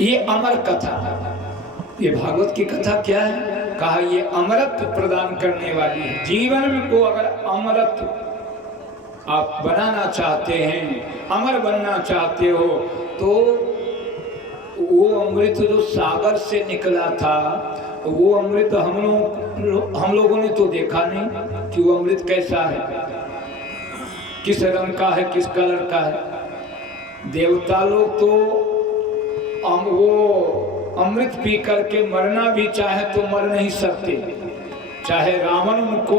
ये अमर कथा, ये भागवत की कथा क्या है? कहा ये अमरत्व प्रदान करने वाली है। जीवन में को अगर अमरत्व आप बनाना चाहते हैं, अमर बनना चाहते हो, तो वो अमृत जो सागर से निकला था, वो अमृत हम लोगों ने तो देखा नहीं कि वो अमृत कैसा है, किस रंग का है, किस कलर का है। देवता लोग तो वो अमृत पी करके मरना भी चाहे तो मर नहीं सकते, चाहे रावण उनको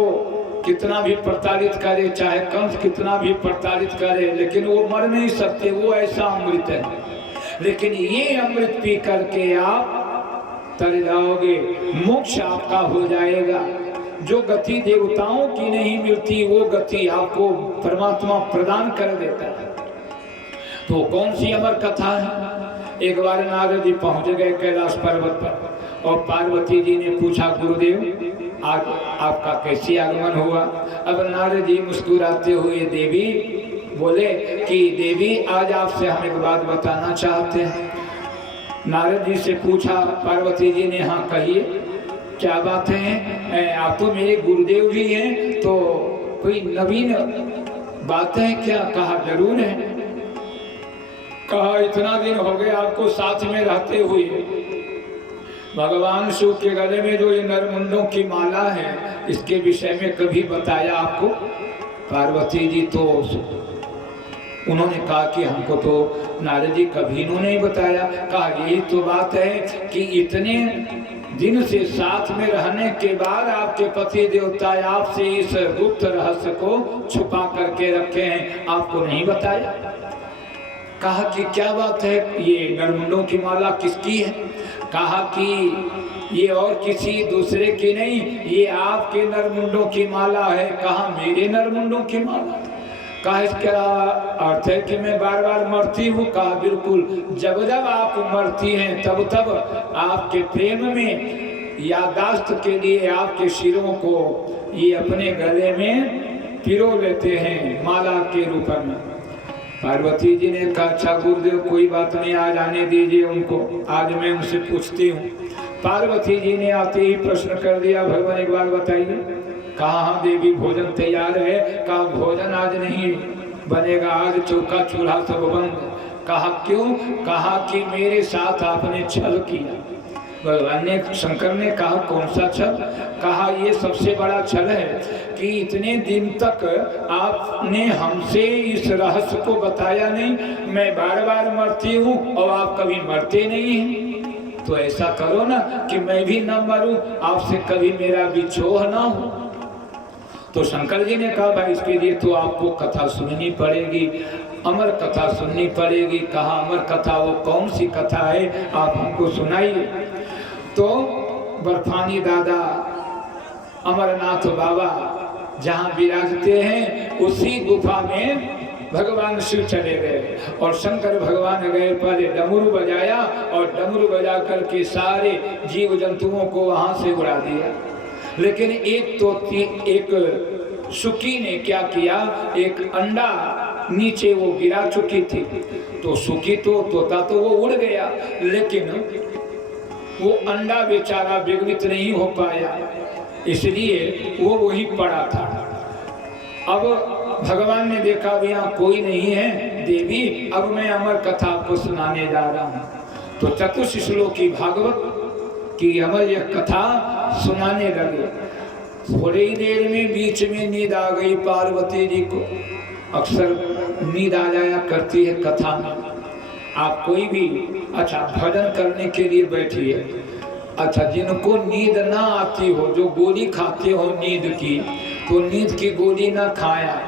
कितना भी प्रताड़ित करे, चाहे कंस कितना भी प्रताड़ित करे, लेकिन वो मर नहीं सकते, वो ऐसा अमृत है। लेकिन ये अमृत पी करके आप तर जाओगे, मोक्ष आपका हो जाएगा। जो गति देवताओं की नहीं मिलती, वो गति आपको परमात्मा प्रदान कर देता है। तो कौन सी अमर कथा है? एक बार नारद जी पहुंच गए कैलाश पर्वत पर, और पार्वती जी ने पूछा, गुरुदेव आज आपका कैसे आगमन हुआ? अब नारद जी मुस्कुराते हुए देवी बोले कि देवी आज आपसे हम एक बात बताना चाहते हैं। नारद जी से पूछा, पार्वती जी ने हाँ कहिए, क्या बात है? आप तो मेरे गुरुदेव भी हैं, तो कोई नवीन बातें हैं क्या? कहा जरूर है। कहा इतना दिन हो गए आपको साथ में रहते हुए, भगवान शिव के गले में जो ये नरमुंडों की माला है, इसके विषय में कभी बताया आपको? पार्वती जी तो उन्होंने कहा कि हमको तो नारद जी कभी इन्होंने नहीं बताया। कहा यही तो बात है कि इतने दिन से साथ में रहने के बाद आपके पति देवता आपसे इस गुप्त रहस्य को छुपा करके रखे हैं, आपको नहीं बताया। कहा कि क्या बात है, ये नरमुंडों की माला किसकी है? कहा कि ये और किसी दूसरे की नहीं, ये आपके नरमुंडों की माला है। कहा मेरे नरमुंडों की माला? कहा इसका अर्थ है कि मैं बार बार मरती हूँ? कहा बिल्कुल, जब जब आप मरती हैं तब तब आपके प्रेम में यादाश्त के लिए आपके शिरों को ये अपने गले में पिरो लेते हैं माला के रूप में। पार्वती जी ने कहा अच्छा गुरुदेव कोई बात नहीं, आज आने दीजिए उनको, आज मैं उनसे पूछती हूँ। पार्वती जी ने आते ही प्रश्न कर दिया, भगवान एक बार बताइए। कहा हाँ देवी भोजन तैयार है। कहा भोजन आज नहीं बनेगा, आज चौका चूल्हा सब बंद। कहा क्यों? कहा कि मेरे साथ आपने छल किया। भगवान ने, शंकर ने कहा कौन सा छल? कहा ये सबसे बड़ा छल है कि इतने दिन तक आपने हमसे इस रहस्य को बताया नहीं। मैं बार बार मरती हूँ और आप कभी मरते नहीं हैं, तो ऐसा करो ना कि मैं भी न मरूं, आपसे कभी मेरा विछोह ना हो। तो शंकर जी ने कहा भाई इसके लिए तो आपको कथा सुननी पड़ेगी, अमर कथा सुननी पड़ेगी। कहा अमर कथा वो कौन सी कथा है, आप हमको सुनाइए। तो बर्फानी दादा अमरनाथ बाबा जहाँ विराजते हैं, उसी गुफा में भगवान शिव चले गए और शंकर भगवान गए, पहले डमरू बजाया और डमरू बजा करके सारे जीव जंतुओं को वहां से उड़ा दिया। लेकिन एक सुकी ने क्या किया, एक अंडा नीचे वो गिरा चुकी थी, तो सुकी तो तोता तो वो उड़ गया, लेकिन वो अंडा बेचारा विघटित नहीं हो पाया, इसलिए वो वही पड़ा था। अब भगवान ने देखा भी यहाँ कोई नहीं है, देवी अब मैं अमर कथा आपको सुनाने जा रहा हूँ। तो चतुश्लोकी भागवत की अमर यह कथा सुनाने लगे। थोड़ी ही देर में बीच में नींद आ गई पार्वती जी को। अक्सर नींद आ जाया करती है कथा में। आप कोई भी अच्छा भजन करने के लिए बैठिए, अच्छा जिनको नींद ना आती हो, जो गोली खाते हो नींद की, तो नींद की गोली ना खाया।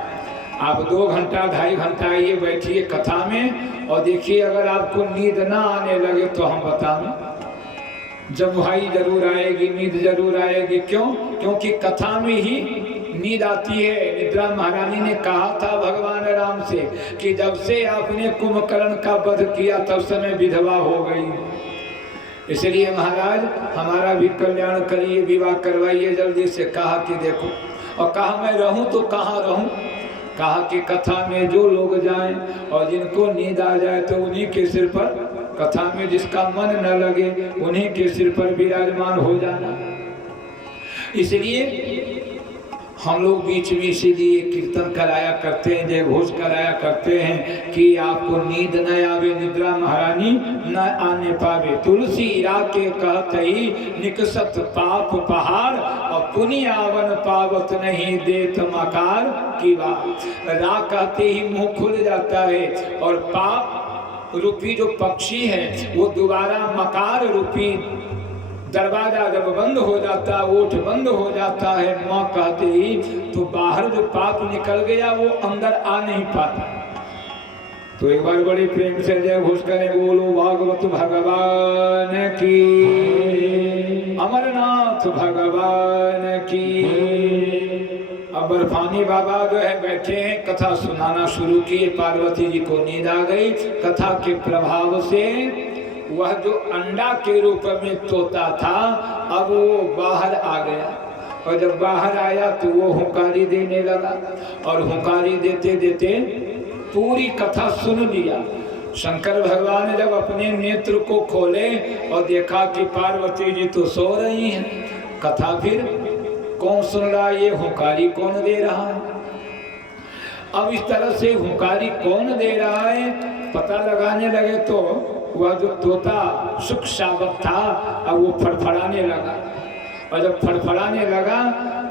आप 2 घंटा 2.5 घंटा ये बैठिए कथा में और देखिए, अगर आपको नींद ना आने लगे तो हम बताएं, जमुहाई जरूर आएगी, नींद जरूर आएगी। क्यों? क्योंकि कथा में ही नींद आती है। निद्रा महारानी ने कहा था भगवान राम से कि जब से आपने कुंभकर्ण का वध किया तब से मैं विधवा हो गई। इसलिए महाराज हमारा भी कल्याण करिए, विवाह करवाइए जल्दी से। कहा कि देखो, और कहा मैं रहूं तो कहाँ रहूं? कहा कि कथा में जो लोग जाएं और जिनको नींद आ जाए तो उन्हीं के सिर पर कथा में जिसका मन न लगे उन्हीं के सिर पर विराजमान हो जाना। इसलिए हम लोग बीच में इसीलिए कीर्तन कराया करते हैं, जय घोष कराया करते हैं कि आपको नींद न आवे, निद्रा महारानी न आने पावे। तुलसी रा के कहत ही निकसत पाप पहाड़, और पुनि आवन पावत नहीं देत मकार की बात। रा कहते ही मुंह खुल जाता है, और पाप रूपी जो पक्षी है वो दोबारा मकार रूपी दरवाजा जब बंद हो जाता, ओठ बंद हो जाता है, माँ कहते ही तो बाहर जो पाप निकल गया वो अंदर आ नहीं पाता। तो एक बार बड़े प्रेम से जय घोष करें, बोलो भागवत भगवान की, अमरनाथ भगवान की। अब बर्फानी बाबा जो है बैठे हैं, कथा सुनाना शुरू किए। पार्वती जी को नींद आ गई। कथा के प्रभाव से वह जो अंडा के रूप में तोता था अब वो बाहर आ गया, और जब बाहर आया तो वो हुंकारी देने लगा, और हुंकारी देते देते पूरी कथा सुन लिया। शंकर भगवान ने जब अपने नेत्र को खोले और देखा कि पार्वती जी तो सो रही हैं, कथा फिर कौन सुन रहा, ये हुंकारी कौन दे रहा है। अब इस तरह से हुंकारी कौन दे रहा है पता लगाने लगे तो वह जो तोता सुख शावक था अब वो फड़फड़ाने लगा, और जब फड़फड़ाने लगा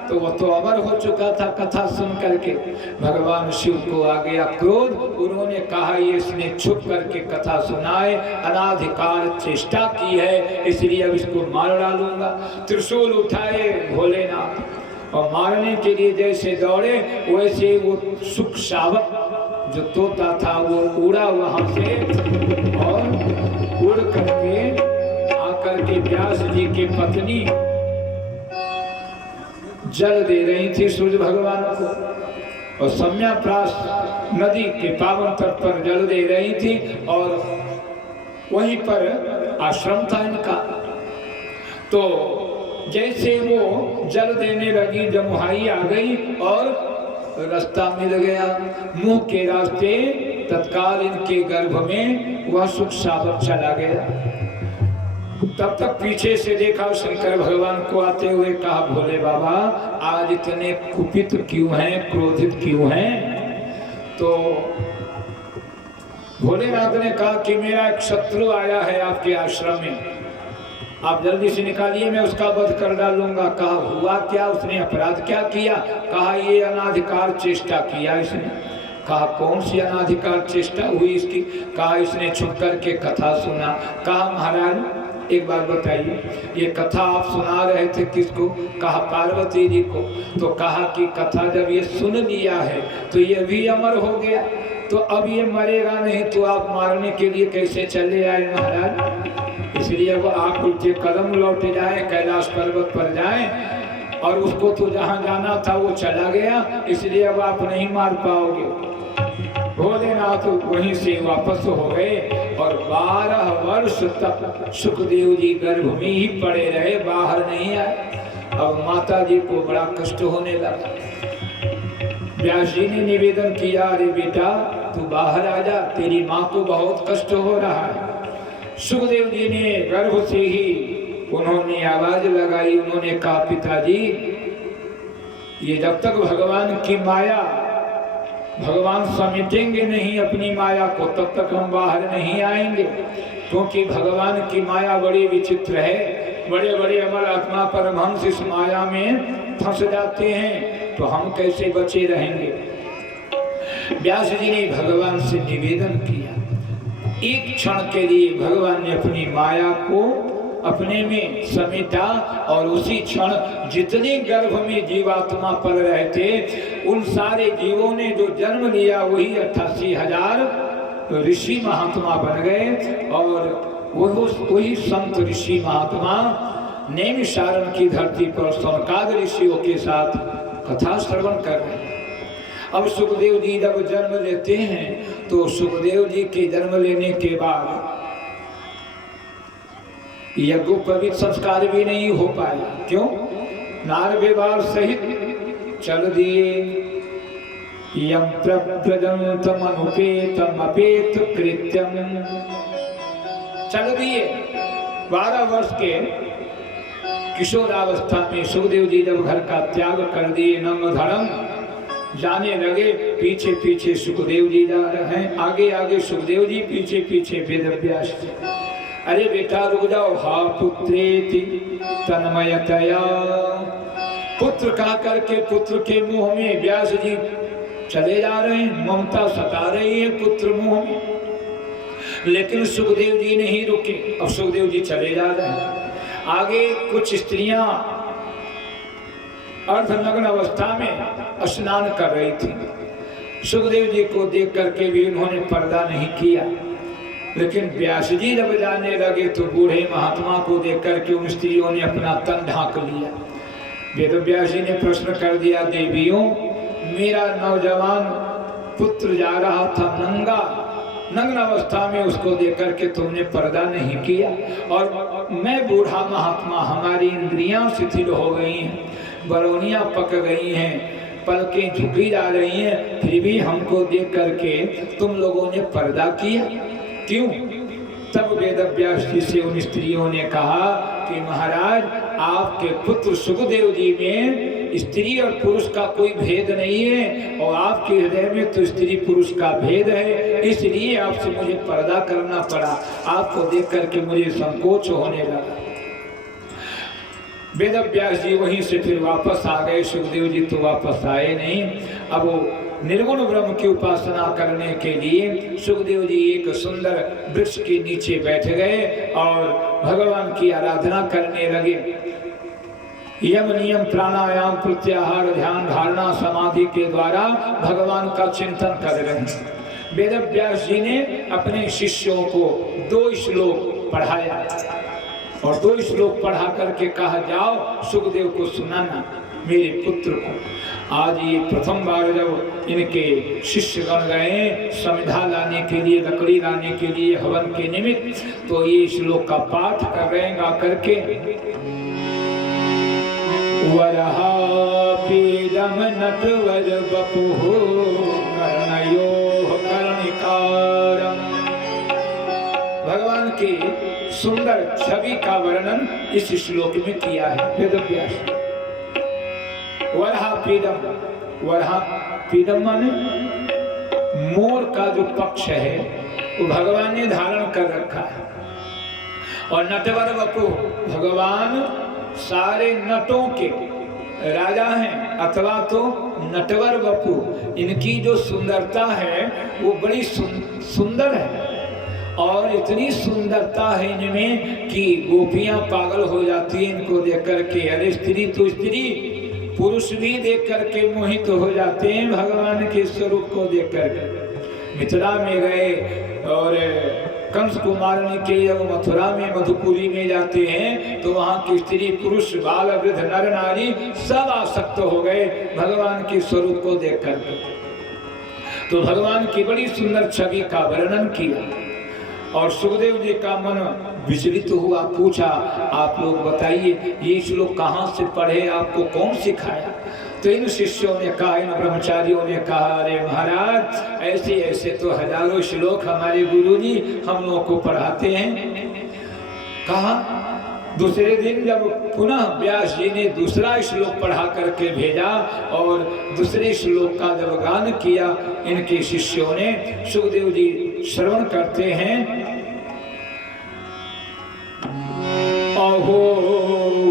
तो वह तो अमर हो चुका था कथा सुन करके। भगवान शिव को आ गया क्रोध, उन्होंने कहा ये इसने छुप करके कथा सुनाए, अनाधिकार चेष्टा की है, इसलिए अब इसको मार डालूंगा। त्रिशूल उठाए भोलेनाथ, और मारने के लिए जैसे दौड़े वैसे वो सुख शावक जो तोता था वो उड़ा वहां से, और उड़ करके आकर के व्यास जी की पत्नी जल दे रही थी सूर्य भगवान को, और सम्याप्रास नदी के पावन तट पर जल दे रही थी, और वहीं पर आश्रम था इनका। तो जैसे वो जल देने लगी, जमुहाई आ गई और रास्ता मिल गया, मुंह के रास्ते तत्काल इनके गर्भ में वह सुख शावक चला गया। तब तक पीछे से देखा शंकर भगवान को आते हुए, कहा भोले बाबा आज इतने कुपित क्यों हैं, क्रोधित क्यों हैं। तो भोलेनाथ ने कहा कि मेरा एक शत्रु आया है आपके आश्रम में, आप जल्दी से निकालिए, मैं उसका वध कर डालूंगा। कहा हुआ क्या, उसने अपराध क्या किया। कहा ये अनाधिकार चेष्टा किया इसने। कहा कौन सी अनाधिकार चेष्टा हुई इसकी। कहा इसने छुप करके कथा सुना। कहा महाराज एक बात बताइए, ये कथा आप सुना रहे थे किसको। कहा पार्वती जी को। तो कहा कि कथा जब ये सुन लिया है तो ये भी अमर हो गया, तो अब ये मरेगा नहीं, तो आप मारने के लिए कैसे चले आए महाराज। इसलिए वो आप उल्टे कदम लौट जाए, कैलाश पर्वत पर जाए, और उसको तो जहाँ जाना था वो चला गया, इसलिए अब आप नहीं मार पाओगे। भोलेनाथ वहीं से वापस हो गए, और 12 वर्ष तक सुखदेव जी गर्भ में ही पड़े रहे, बाहर नहीं आए। अब माता जी को बड़ा कष्ट होने लगा। व्यास जी ने निवेदन किया, अरे बेटा तू बाहर आ जा, तेरी माँ को बहुत कष्ट हो रहा है। सुखदेव जी ने गर्भ से ही उन्होंने आवाज लगाई, उन्होंने कहा पिताजी ये जब तक भगवान की माया, भगवान समेटेंगे नहीं अपनी माया को, तब तक हम बाहर नहीं आएंगे, क्योंकि भगवान की माया बड़ी विचित्र है। बड़े बड़े अमर आत्मा परमहंस इस माया में फंस जाते हैं, तो हम कैसे बचे रहेंगे। व्यास जी ने भगवान से निवेदन किया, एक क्षण के लिए भगवान ने अपनी माया को अपने में समेटा, और उसी क्षण जितने गर्भ में जीवात्मा पल रहे थे उन सारे जीवों ने जो जन्म लिया वही 88,000 ऋषि महात्मा बन गए, और वही संत ऋषि महात्मा नैमिषारण्य की धरती पर सनकाद ऋषियों के साथ कथा श्रवण कर रहे हैं। अब सुखदेव जी जब जन्म लेते हैं तो सुखदेव जी के जन्म लेने के बाद यज्ञोपवीत संस्कार भी नहीं हो पाया। क्यों? नार विवाह सहित चल दिए। यम प्रव्रजंतम अनुपेतम अपेत कृत्यम चल दिए। 12 वर्ष के किशोरावस्था में सुखदेव जी जब घर का त्याग कर दिए, नम धर्म जाने लगे, पीछे पीछे सुखदेव जी जा रहे हैं, आगे आगे सुखदेव जी, पीछे पीछे वेदव्यास जी। अरे बेटा रुक जाओ, हा पुत्रेति तन्मयतया, पुत्र कहा करके पुत्र के मुंह में व्यास जी चले जा रहे हैं, ममता सता रही है पुत्र मुंह में, लेकिन सुखदेव जी नहीं रुके। अब सुखदेव जी चले जा रहे हैं, आगे कुछ स्त्रियां अर्धनग्न अवस्था में स्नान कर रही थी। सुखदेव जी को देख करके भी उन्होंने पर्दा नहीं किया, लेकिन व्यास जी जब जाने लगे तो बूढ़े महात्मा को देख करके उन स्त्रियों ने अपना तन ढांक लिया। वेद व्यास जी ने प्रश्न कर दिया, देवियों मेरा नौजवान पुत्र जा रहा था नग्न अवस्था में, उसको देख करके तुमने पर्दा नहीं किया, और मैं बूढ़ा महात्मा, हमारी इंद्रियां शिथिल हो गई हैं, बरौनियां पक गई हैं, पलकें झुकी जा रही हैं, फिर भी हमको देख करके तुम लोगों ने पर्दा किया, क्यों? तब वेदव्यास जी से उन स्त्रियों ने कहा कि महाराज आपके पुत्र सुखदेव जी में स्त्री और पुरुष का कोई भेद नहीं है, और आपके हृदय में तो स्त्री पुरुष का भेद है, इसलिए आपसे मुझे पर्दा करना पड़ा, आपको देख करके मुझे संकोच होने लगा। वेदव्यास जी वहीं से फिर वापस आ गए। सुखदेव जी तो वापस आए नहीं। अब वो निर्गुण ब्रह्म की उपासना करने के लिए सुखदेव जी एक सुंदर वृक्ष के नीचे बैठ गए और भगवान की आराधना करने लगे। यम नियम प्राणायाम प्रत्याहार ध्यान धारणा समाधि के द्वारा भगवान का चिंतन कर रहे हैं। वेदव्यास जी ने अपने शिष्यों को 2 श्लोक पढ़ाया और 2 श्लोक पढ़ा करके कहा, जाओ सुखदेव को सुनाना मेरे पुत्र को। आज ये प्रथम बार जब इनके शिष्य गण गए समिधा लाने के लिए, लकड़ी लाने के लिए हवन के निमित्त, तो ये श्लोक का पाठ कर रहे हैं गा करके, वरहा पीडम नटवर वपुः कर्णयोः कर्णिकारम्। भगवान की सुंदर छवि का वर्णन इस श्लोक में किया है वेदव्यास। वरहा पीडम माने मोर का जो पक्ष है वो भगवान ने धारण कर रखा है, और नटवर वपु भगवान सारे नटों के राजा हैं, अथवा तो नटवर वपु, इनकी जो सुंदरता है वो बड़ी सुंदर है, और इतनी सुंदरता है इनमें कि गोपियां पागल हो जाती हैं इनको देख करके। अरे स्त्री तो स्त्री, पुरुष भी देख करके मोहित हो जाते हैं भगवान के स्वरूप को देख करके। मिथिला में गए और कंस को मारने के लिए वो मथुरा में मधुपुरी में जाते हैं तो वहाँ की स्त्री पुरुष बाल वृद्ध नर नारी सब आसक्त हो गए भगवान के स्वरूप को देख करके। तो भगवान की बड़ी सुंदर छवि का वर्णन किया और सुखदेव जी का मन विचलित हुआ। पूछा, आप लोग बताइए ये श्लोक कहाँ से पढ़े, आपको कौन सिखाया? तो इन शिष्यों ने कहा, इन ब्रह्मचारियों ने कहा, अरे महाराज ऐसे ऐसे तो हजारों श्लोक हमारे गुरुजी हम लोगों को पढ़ाते हैं। कहा दूसरे दिन जब पुनः व्यास जी ने दूसरा श्लोक पढ़ा करके भेजा और दूसरे श्लोक का जब गान किया इनके शिष्यों ने, सुखदेव जी श्रवण करते हैं, अहो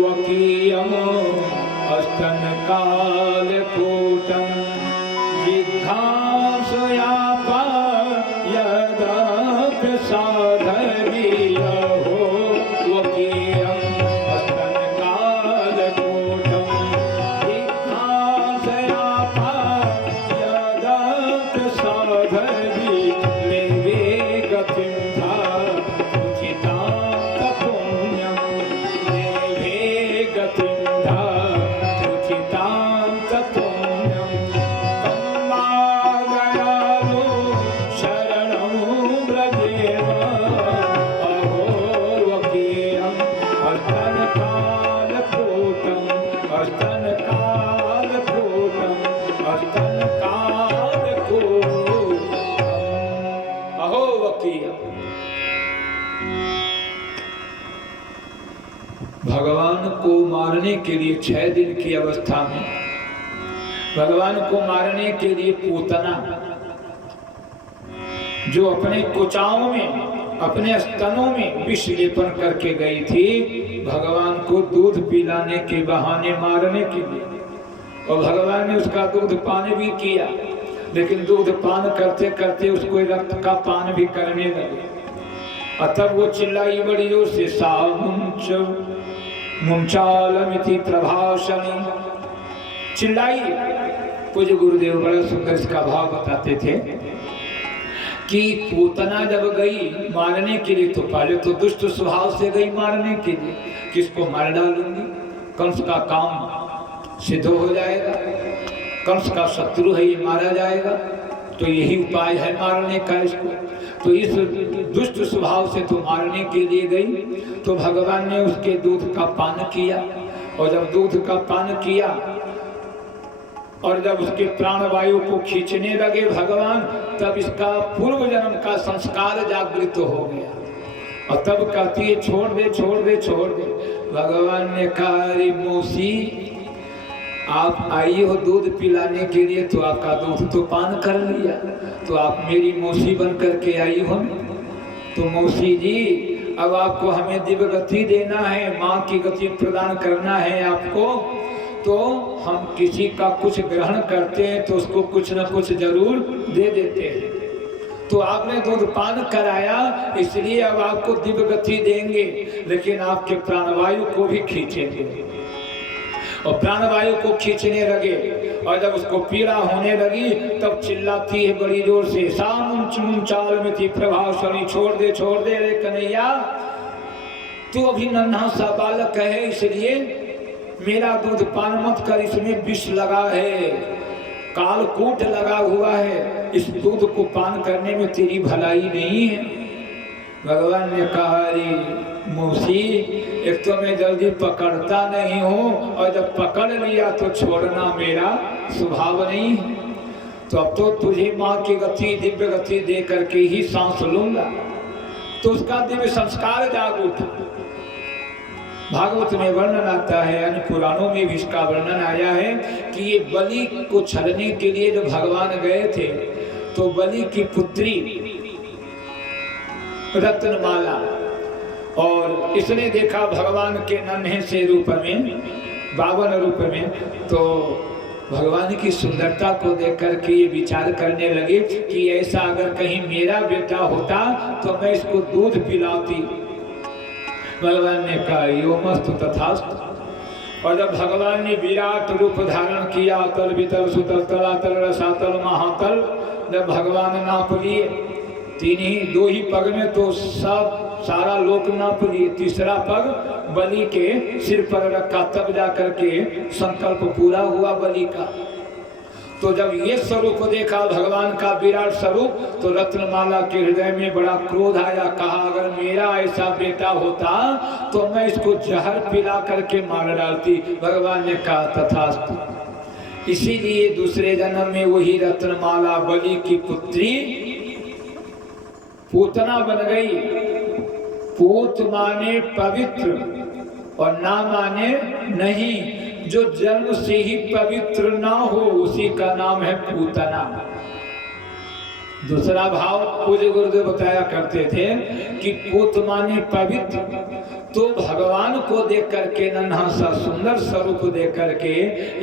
वकीयम अस्तन काल कूटम जिघांसयापा यदा प्रसादरि। अहो वकीयम अस्तन काल कूटम जिघांसयापा यदा प्रसादरि। मेवे गतिं धा तुचितां पुण्यं, मेवे गतिं धा तुचितां पुण्यं। कम्मादयालो शरणं व्रजेम। अहो वकीयं अस्तनकालकूटं, अस्तनकालकूटं, अस्तनकालकूटम्। अहो वकीयं। भगवान को मारने के लिए 6 दिन की अवस्था में भगवान को मारने के लिए पूतना जो अपने कुचाओं में अपने स्तनों में विष लेपन करके गई थी भगवान को दूध पिलाने के बहाने मारने के लिए, और भगवान ने उसका दूध पान भी किया, लेकिन दूध पान करते करते उसको रक्त का पान भी करने लगे। तब वो चिल्लाई बड़ी जोर से, सा मुंचालमिति प्रभाषणी, चिल्लाई। पूज्य गुरुदेव बड़ा सुंदर इसका भाव बताते थे कि पूतना जब गई मारने के लिए तो पहले तो दुष्ट स्वभाव से गई मारने के लिए, किसको मार डालूंगी, कंस का काम सिद्ध हो जाएगा, कंस का शत्रु है ये मारा जाएगा, तो यही उपाय है मारने का इसको। तो इस दुष्ट स्वभाव से तो मारने के लिए गई, तो भगवान ने उसके दूध का पान किया, और जब दूध का पान किया और जब उसके प्राणवायु को खींचने लगे भगवान, तब इसका पूर्व जन्म का संस्कार जागृत हो गया, और तब कहती है छोड़ दे छोड़ दे छोड़ दे। भगवान ने कहा, अरे मौसी आप आई हो दूध पिलाने के लिए, तो आपका दूध तो पान कर लिया, तो आप मेरी मौसी बन करके आई हो। तो मौसी जी अब आपको हमें दिव्य गति देना है, माँ की गति प्रदान करना है आपको, तो हम किसी का कुछ ग्रहण करते हैं तो उसको कुछ न कुछ जरूर दे देते हैं। तो आपने दूध पान कराया इसलिए अब आपको दिव्य गति देंगे, लेकिन आपके प्राणवायु को भी खींचेंगे। और प्राणवायु को खींचने लगे, और जब उसको पीड़ा होने लगी तब चिल्लाती है बड़ी जोर से, सामुंचालमिति प्रभाषणी, छोड़ दे रे कन्हैया, तू अभी नन्हा सा बालक है इसलिए मेरा दूध पान मत कर, इसमें विष लगा है, कालकूट लगा हुआ है, इस दूध को पान करने में तेरी भलाई नहीं है। भगवान ने कहा, अरे मौसी एक तो मैं जल्दी पकड़ता नहीं हूँ, और जब पकड़ लिया तो छोड़ना मेरा स्वभाव नहीं है, तो अब तो तुझे माँ की गति दिव्य गति दे करके ही सांस लूंगा। तो उसका दिव्य संस्कार जाग उठा। भागवत में वर्णन आता है, अन्य पुराणों में भी इसका वर्णन आया है कि ये बलि को छलने के लिए जब भगवान गए थे तो बलि की पुत्री रत्नमाला, और इसने देखा भगवान के नन्हे से रूप में, बावन रूप में, तो भगवान की सुंदरता को देख करके ये विचार करने लगे कि ऐसा अगर कहीं मेरा बेटा होता तो मैं इसको दूध पिलाती। भगवान ने कहा, यो मस्तु तथास्तु। और जब भगवान ने विराट रूप धारण किया, तल वितल सुतल तलातल रसातल महातल, जब भगवान नाप लिए 2 ही पग में तो सब सारा लोक नाप लिए, तीसरा पग बलि के सिर पर रखा, तब जा करके संकल्प पूरा हुआ बलि का। तो जब ये स्वरूप देखा भगवान का विराट स्वरूप, तो रत्नमाला के हृदय में बड़ा क्रोध आया। कहा, अगर मेरा ऐसा बेटा होता तो मैं इसको जहर पिला करके मार डालती। भगवान ने कहा, तथास्तु। इसीलिए दूसरे जन्म में वही रत्नमाला बलि की पुत्री पूतना बन गई। पूत माने पवित्र और ना माने नहीं, जो जन्म से ही पवित्र ना हो उसी का नाम है पूतना। दूसरा भाव पूज्य गुरुदेव बताया करते थे कि पूत माने पवित्र, तो भगवान को देख करके नन्हा सा सुंदर स्वरूप देख करके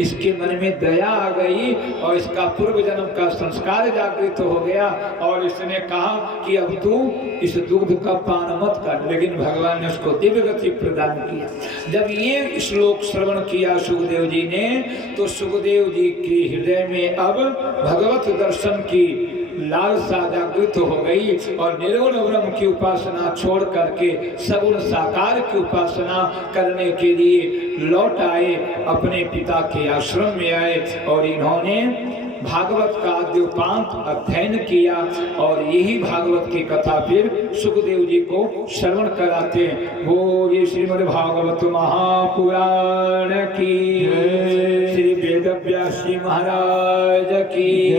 इसके मन में दया आ गई, और इसका पूर्व जन्म का संस्कार जागृत हो गया, और इसने कहा कि अब तू इस दूध का पान मत कर। लेकिन भगवान ने उसको दिव्य गति प्रदान किया। जब ये श्लोक श्रवण किया सुखदेव जी ने, तो सुखदेव जी के हृदय में अब भगवत दर्शन की लालसा जागृत हो गई, और निर्गुण ब्रह्म की उपासना छोड़ करके सगुण साकार की उपासना करने के लिए लौट आए, अपने पिता के आश्रम में आए, और इन्होंने भागवत का आद्योपांत अध्ययन किया, और यही भागवत की कथा फिर सुखदेव जी को श्रवण कराते। वो ये श्रीमद् भागवत महापुराण की, श्री वेद व्यास जी महाराज की।